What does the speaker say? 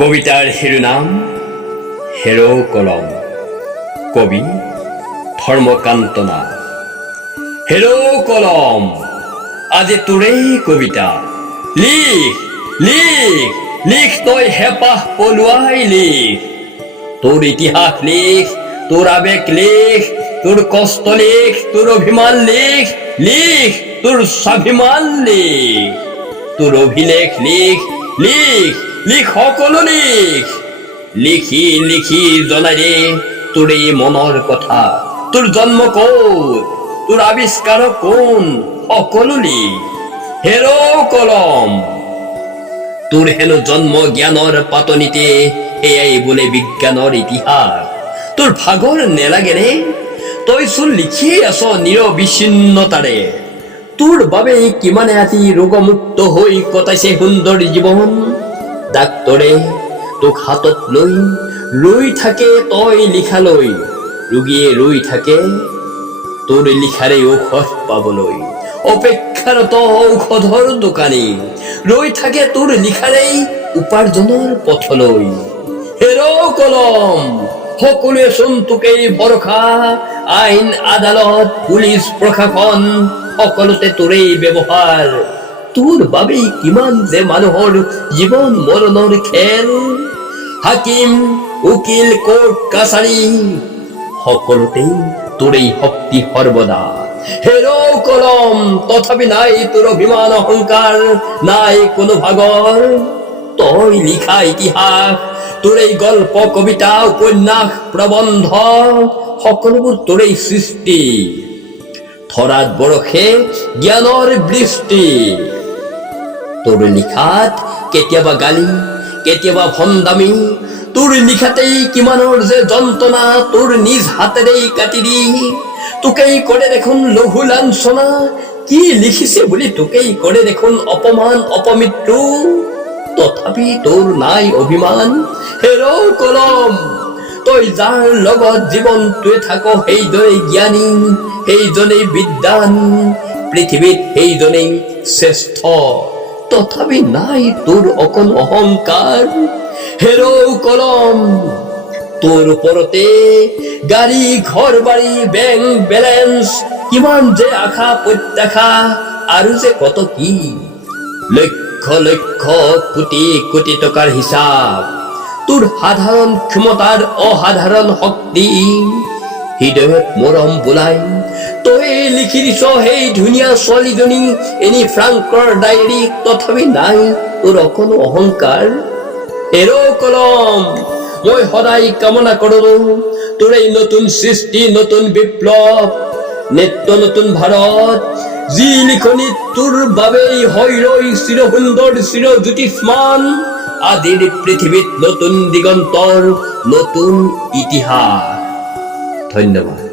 কবিতাৰ শিৰোনাম হেৰো কলম। কবি ধৰ্মকান্ত নাথ। হেৰো কলম, আজি তোৰেই কবিতা। লিখ লিখ লিখ, তই হেপাহ পলুৱাই লিখ। তোৰ ইতিহাস লিখ, তোৰ আবেগ লিখ, তোৰ কষ্ট লিখ, তোৰ অভিমান লিখ। লিখ তোৰ স্বাভিমান লিখ, তোৰ অভিলেখ লিখ। লিখ লিখ সকলো লিখ। লিখি লিখি জনাই দে তোৰ এই মনৰ কথা। তোৰ জন্ম ক'ত, তোৰ আৱিষ্কাৰ কোন, সকলো লিখ। হেৰ' কলম, তোৰ হেনো জন্ম জ্ঞানৰ পাতনিতে, এয়াই বোলে বিজ্ঞানৰ ইতিহাস। তোৰ ভাগৰ নেলাগেনে? তই চোন লিখিয়েই আছ নিৰবিচ্ছিন্নতাৰে। তোৰ বাবে কিমানে আজি ৰোগমুক্ত হৈ কটাইছে সুন্দৰ জীৱন। ডাক্তৰে তোক হাতত লৈ ৰৈ থাকে তই লিখালৈ। ৰোগীয়ে ৰৈ থাকে তোৰ লিখাৰে ঔষধ পাবলৈ। অপেক্ষাৰত ঔষধৰ দোকানী ৰৈ থাকে তোৰ লিখাৰেই উপাৰ্জনৰ পথলৈ। হেৰ' কলম, সকলোৱে চোন তোকেই ভৰসা। আইন আদালত পুলিচ প্ৰশাসন সকলোতে তোৰেই ব্যৱহাৰ। তোৰ বাবেই কিমান যে মানুহৰ জীৱন মৰণৰ খেল। হাকিম উকিল কোৰ্ট কাছাৰী সকলোতেই তোৰেই শক্তি সৰ্বদা। হেৰ' কলম, তথাপি নাই তোৰ অভিমান অহংকাৰ, নাই কোনো ভাগৰ। তই লিখা ইতিহাস, তোৰেই গল্প কবিতা উপন্যাস প্ৰবন্ধ সকলোবোৰ তোৰেই সৃষ্টি। ধৰাত বৰষে জ্ঞানৰ বৃষ্টি। তোৰ লিখাত কেতিয়াবা গালি কেতিয়াবা ভণ্ডামি। তোৰ লিখাতেই কিমানৰ যে যন্ত্ৰণা, তোৰ নিজ হাতেৰেই কাটি দি। তোকেই কৰে দেখোন লঘু লাঞ্ছনা, কি লিখিছে বুলি তোকেই কৰে দেখোন অপমান অপমৃত্যু। তথাপি তোৰ নাই অভিমান। হেৰ' কলম, তই যাৰ লগত জীৱনটোৱে থাক সেইজনেই জ্ঞানী, সেইজনেই বিদ্বান, পৃথিৱীত সেইজনেই শ্ৰেষ্ঠ। তথাপি নাই তোৰ অকণ অহংকাৰ। হেৰ' কলম, তোৰ ওপৰতে গাড়ী ঘৰ বাৰী বেংক বেলেঞ্চ, কিমান যে আশা প্ৰত্যাশা আৰু যে কত কি। লক্ষ লক্ষ কোটি কোটি টকাৰ হিচাপ, তোৰ সাধাৰণ ক্ষমতাৰ অসাধাৰণ শক্তি। হৃদয়ত মৰম বোলাই তই লিখি দিছ সেই ধুনীয়া ছোৱালীজনী এনি ফ্ৰাংকৰ ডায়েৰী। তথাপি নাই তোৰ অকণো অহংকাৰ। হেৰ' কলম, মই সদায় কামনা কৰো তোৰ এই নতুন সৃষ্টি, নতুন বিপ্লৱ, নিত্য নতুন ভাৰত। যি লিখনিত তোৰ বাবেই হৈ ৰৈ চিৰ সুন্দৰ চিৰ জ্যোতিষ্মান। আজিৰ পৃথিৱীত নতুন দিগন্তৰ নতুন ইতিহাস। ধন্যবাদ।